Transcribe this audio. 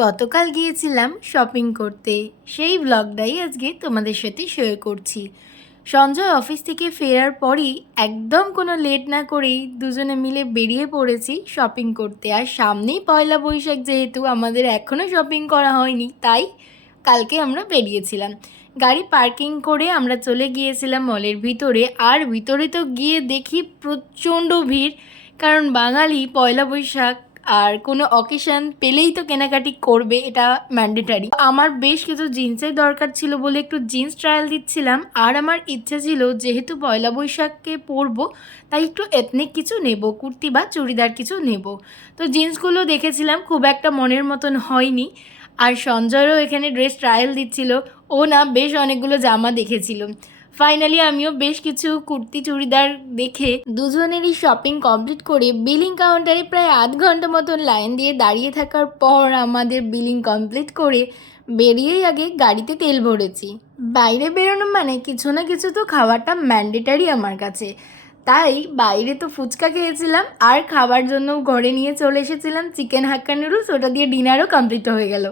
গতকাল গিয়েছিলাম শপিং করতে, সেই ব্লগটাই আজকে তোমাদের সাথে শেয়ার করছি। সঞ্জয় অফিস থেকে ফেরার পরই একদম কোনো লেট না করেই দুজনে মিলে বেরিয়ে পড়েছি শপিং করতে। আর সামনেই পয়লা বৈশাখ, যেহেতু আমাদের এখনও শপিং করা হয়নি, তাই কালকে আমরা বেরিয়েছিলাম। গাড়ি পার্কিং করে আমরা চলে গিয়েছিলাম মলের ভিতরে। আর ভিতরে তো গিয়ে দেখি প্রচণ্ড ভিড়, কারণ বাঙালি পয়লা বৈশাখ আর কোনো অকেশান পেলেই তো কেনাকাটি করবে, এটা ম্যান্ডেটারি। আমার বেশ কিছু জিন্সের দরকার ছিল বলে একটু জিন্স ট্রায়াল দিচ্ছিলাম। আর আমার ইচ্ছে ছিল, যেহেতু পয়লা বৈশাখকে পরবো, তাই একটু এথনিক কিছু নেব, কুর্তি বা চুড়িদার কিছু নেব। তো জিন্সগুলো দেখেছিলাম, খুব একটা মনের মতন হয়নি। আর সঞ্জয়ও এখানে ড্রেস ট্রায়াল দিচ্ছিল, ও না বেশ অনেকগুলো জামা দেখেছিল। ফাইনালি আমিও বেশ কিছু কুর্তি চুড়িদার দেখে দুজনেরই শপিং কমপ্লিট করে বিলিং কাউন্টারে প্রায় আধ ঘন্টা মতন লাইন দিয়ে দাঁড়িয়ে থাকার পর আমাদের বিলিং কমপ্লিট করে বেরিয়েই আগে গাড়িতে তেল ভরেছি। বাইরে বেরোনো মানে কিছু না কিছু তো খাওয়াটা ম্যান্ডেটারি আমার কাছে। তাই বাইরে তো ফুচকা খেয়েছিলাম, আর খাবার জন্য ঘরে নিয়ে চলে এসেছিলাম চিকেন হাক্কা নুডলস, ওটা দিয়ে ডিনারও কমপ্লিট হয়ে গেল।